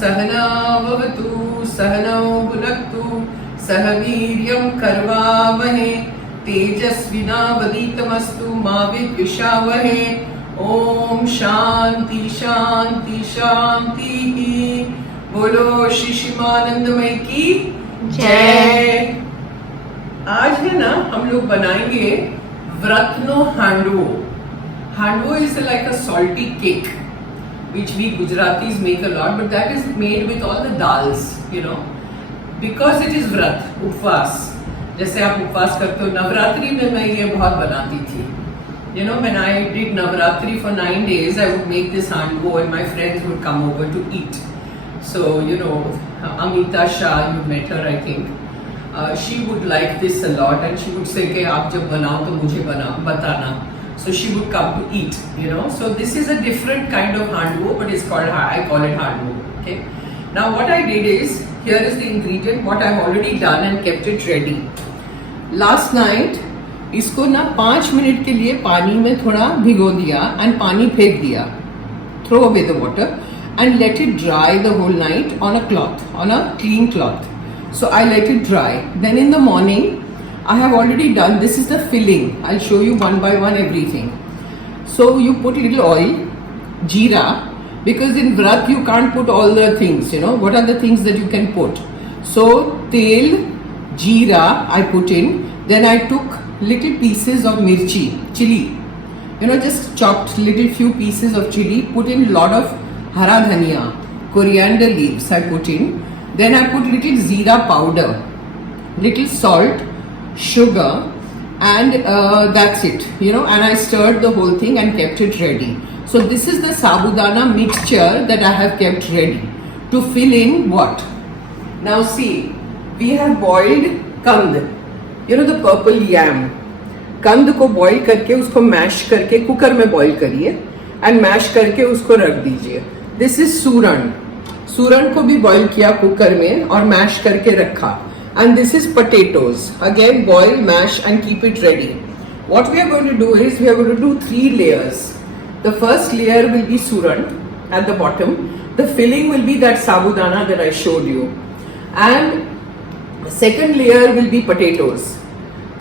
सहनाववतु सहनौ भुनक्तु सह वीर्यं करवावहे तेजस्विनावधीतमस्तु मा विद्विषावहे। ओम शांति शांति शांति। बोलो श्री शिवानंदमय की जय। आज है ना हम लोग बनाएंगे व्रतनो handvo. Handvo is like a salty cake which we Gujaratis make a lot, but that is made with all the dals, you know, because it is व्रत, उपवास। जैसे आप उपवास करते हो, नवरात्रि में मैं ये बहुत बनाती थी। You know, when I did Navratri for 9 days, I would make this handwo and my friends would come over to eat. So, you know, Amita Shah, you met her, I think. She would like this a lot and she would say, "Ke aap jab banao to mujhe batana." So she would come to eat, you know. So this is a different kind of handwo, but it's called, I call it handwo. Okay. Now what I did is, here is the ingredient, what I've already done and kept it ready. Last night, इसको ना 5 minute के लिए पानी में थोड़ा भिगो दिया and पानी फेंक दिया, throw away the water and let it dry the whole night on a cloth, on a clean cloth. So I let it dry. Then in the morning I have already done, this is the filling. I'll show you one by one everything. So you put little oil, jeera, because in Vrat you can't put all the things, you know. What are the things that you can put? So tel, jeera I put in. Then I took little pieces of mirchi, chili. You know, just chopped little few pieces of chili, put in lot of hara dhania, coriander leaves I put in. Then I put little jeera powder, little salt, sugar, and that's it, you know, and I stirred the whole thing and kept it ready. So this is the sabudana mixture that I have kept ready to fill in what? Now see, we have boiled kand, you know, the purple yam. कंद को boil करके उसको mash करके cooker में boil करिए and mash करके उसको रख दीजिए. This is सूरण. सूरण को भी बॉईल किया कुकर में और मैश करके रखा. And this is potatoes. Again, boil, mash and keep it ready. What we are going to do is, we are going to do 3 layers. The first layer will be suran at the bottom. The filling will be that sabudana that I showed you. And the second layer will be potatoes.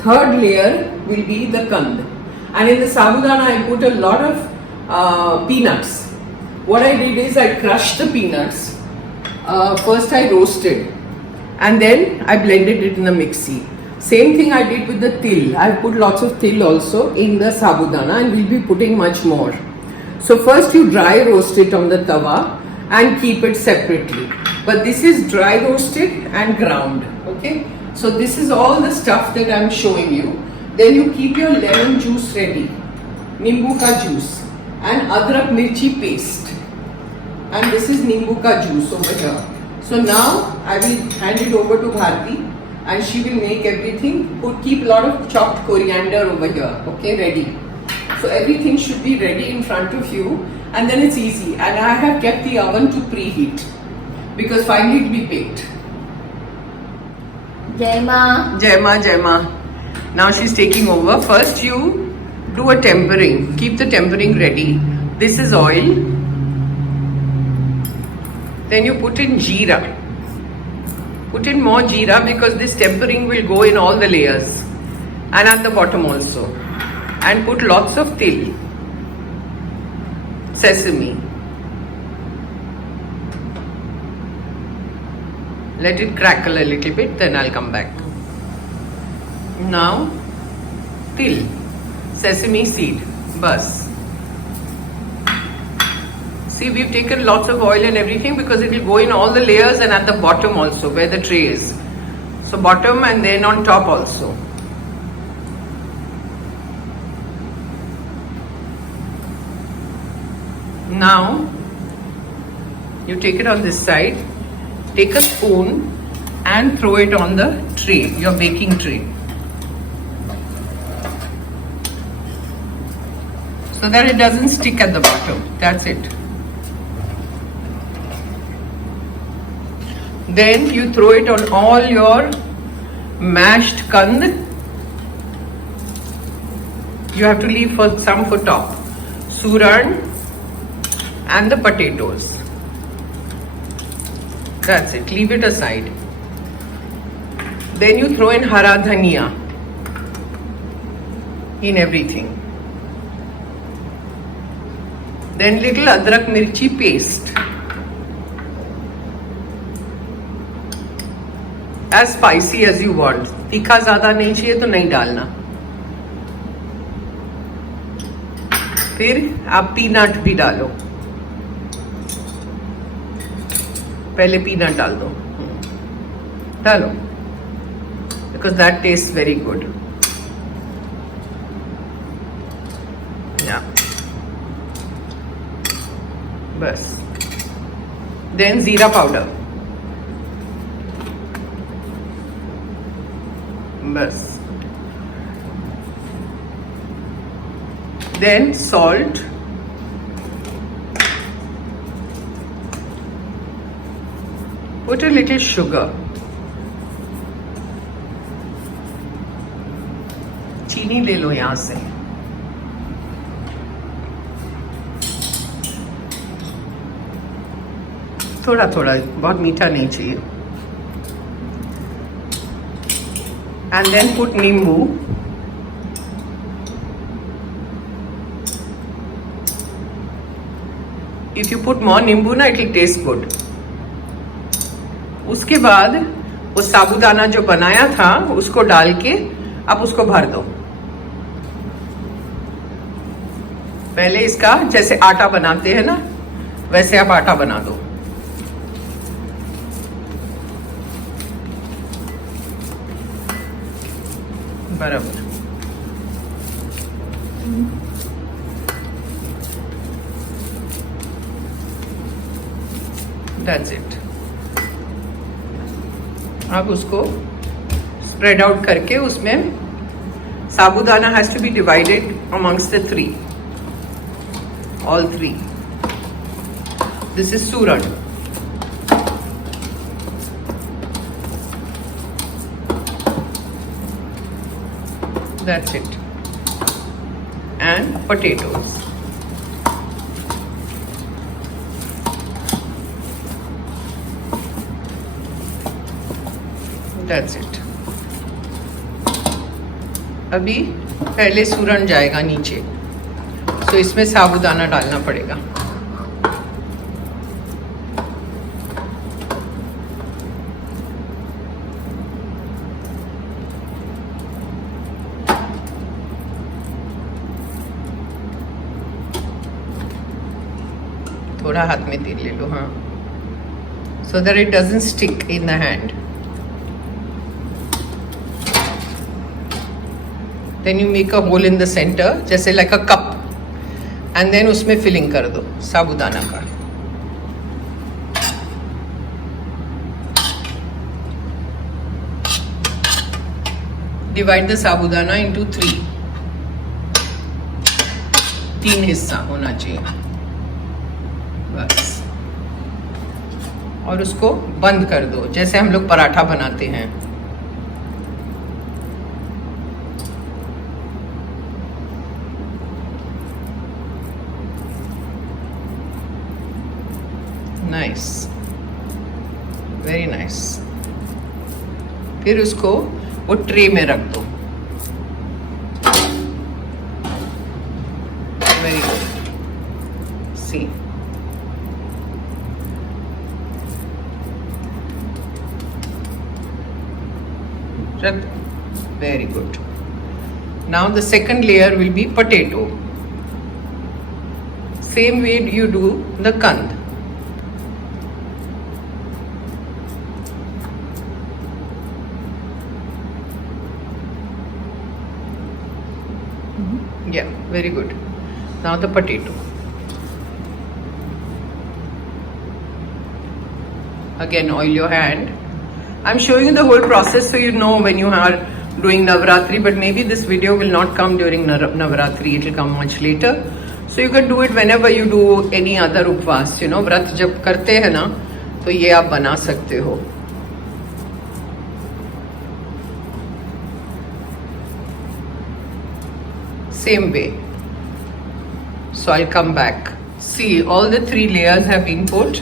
Third layer will be the kand. And in the sabudana I put a lot of peanuts. What I did is I crushed the peanuts. First I roasted. And then I blended it in the mixie. Same thing I did with the til. I put lots of til also in the sabudana and we'll be putting much more. So first you dry roast it on the tawa and keep it separately. But this is dry roasted and ground. Okay. So this is all the stuff that I'm showing you. Then you keep your lemon juice ready. Nimbu ka juice. And adrak mirchi paste. And this is nimbu ka juice over here. So now I will hand it over to Bharti and she will make everything. Keep a lot of chopped coriander over here. Okay, ready. So everything should be ready in front of you and then it's easy. And I have kept the oven to preheat because finally it will be baked. Jai Ma. Jai Ma, Jai Ma. Now she's taking over. First you do a tempering. Keep the tempering ready. This is oil. Then you put in jeera. Put in more jeera because this tempering will go in all the layers and at the bottom also. And put lots of til, sesame. Let it crackle a little bit, then I'll come back. Now, til, sesame seed, bus. See, we've taken lots of oil and everything because it will go in all the layers and at the bottom also where the tray is. So bottom and then on top also. Now, you take it on this side, take a spoon and throw it on the tray, your baking tray. So that it doesn't stick at the bottom. That's it. Then you throw it on all your mashed kand. You have to leave for some for top. Suran and the potatoes. That's it. Leave it aside. Then you throw in hara dhania in everything. Then little adrak mirchi paste. As spicy as you want. तीखा ज्यादा नहीं चाहिए तो नहीं डालना. फिर आप peanut भी डालो. पहले पीनट डाल दो. डालो. Because that tastes very good. Yeah. बस. Then जीरा पाउडर. बस. Then salt. Put a little sugar. चीनी ले लो यहां से. थोड़ा थोड़ा, बहुत मीठा नहीं चाहिए. And then put नींबू. If you put more नींबू ना, it will taste good. उसके बाद वो साबूदाना जो बनाया था उसको डाल के अब उसको भर दो. पहले इसका जैसे आटा बनाते हैं ना, वैसे आप आटा बना दो. बराबर. That's it. अब उसको स्प्रेड आउट करके उसमें sabudana has to be divided amongst the three. All three. This is suran. That's it. And potatoes. That's it. अभी पहले सूरन जाएगा नीचे, तो इसमें साबूदाना डालना पड़ेगा. थोड़ा हाथ में तेल ले लो. हाँ, so that it doesn't stick in the hand. Then you make a hole in the center, जैसे like a cup, and then उसमें फिलिंग कर दो साबूदाना का. Divide the sabudana into 3. 3 हिस्सा होना चाहिए. बस. और उसको बंद कर दो जैसे हम लोग पराठा बनाते हैं. Nice, very nice. फिर उसको वो ट्रे में रख दो. Very good. सी, रख. Very good. Now the second layer will be potato. Same way you do the kand. Yeah, very good. Now the potato. Again, oil your hand. I'm showing you the whole process so you know when you are doing Navratri, but maybe this video will not come during Navratri, it will come much later. So you can do it whenever you do any other उपवास, you know, व्रत जब करते हैं ना, तो ये आप बना सकते हो. Same way. So I'll come back. See, all the 3 layers have been put.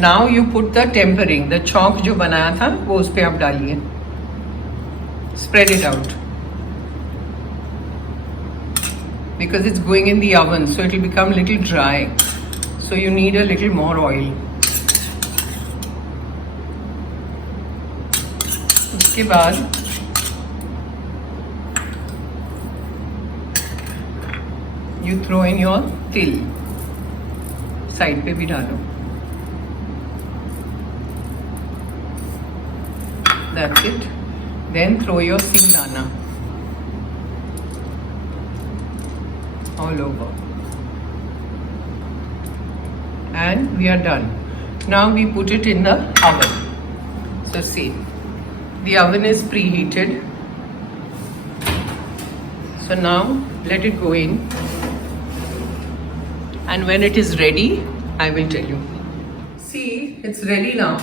Now you put the tempering, the chhaunk जो बनाया था वो उस पे आप डालिए. Spread it out because it's going in the oven, so it will become little dry. So you need a little more oil. उसके बाद you throw in your तिल, साइड पे भी डालो. That's it. Then throw your singdana all over. And we are done. Now we put it in the oven. So see, the oven is preheated. So now let it go in. And when it is ready, I will tell you. See, it's ready now.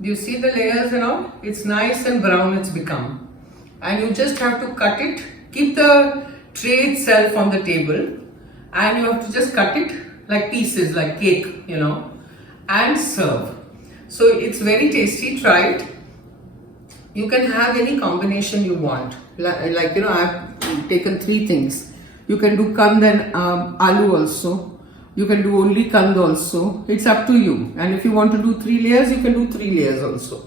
Do you see the layers and all? It's nice and brown it's become. And you just have to cut it. Keep the tray itself on the table. And you have to just cut it like pieces, like cake, you know. And serve. So it's very tasty. Try it. You can have any combination you want. Like, you know, I've taken 3 things. You can do kand and aloo also. You can do only kand also. It's up to you. And if you want to do 3 layers, you can do 3 layers also.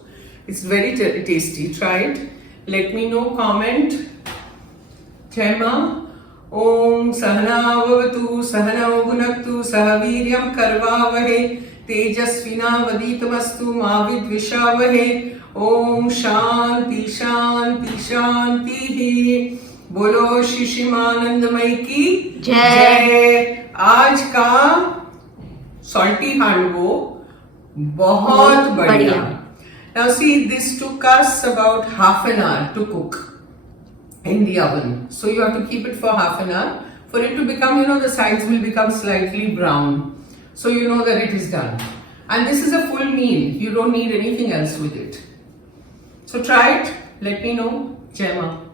It's very tasty. Try it. Let me know. Comment. Jema. Om Sahana Vavatu Sahana Bhunaktu Sahaviryam Karvavahe Tejasvina Vaditamastu Mavid Vishavahe. Om Shanti Shanti Shanti. बोलो श्री शिमानंदमयी की जय. आज का salty handvo बहुत बढ़िया. Now see, this took us about half an hour to cook in the oven. So you have to keep it for half an hour for it to become, you know, the sides will become slightly brown. So you know that it is done. And this is a full meal. You don't need anything else with it. So try it. Let me know. Jai Ma.